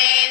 Amen.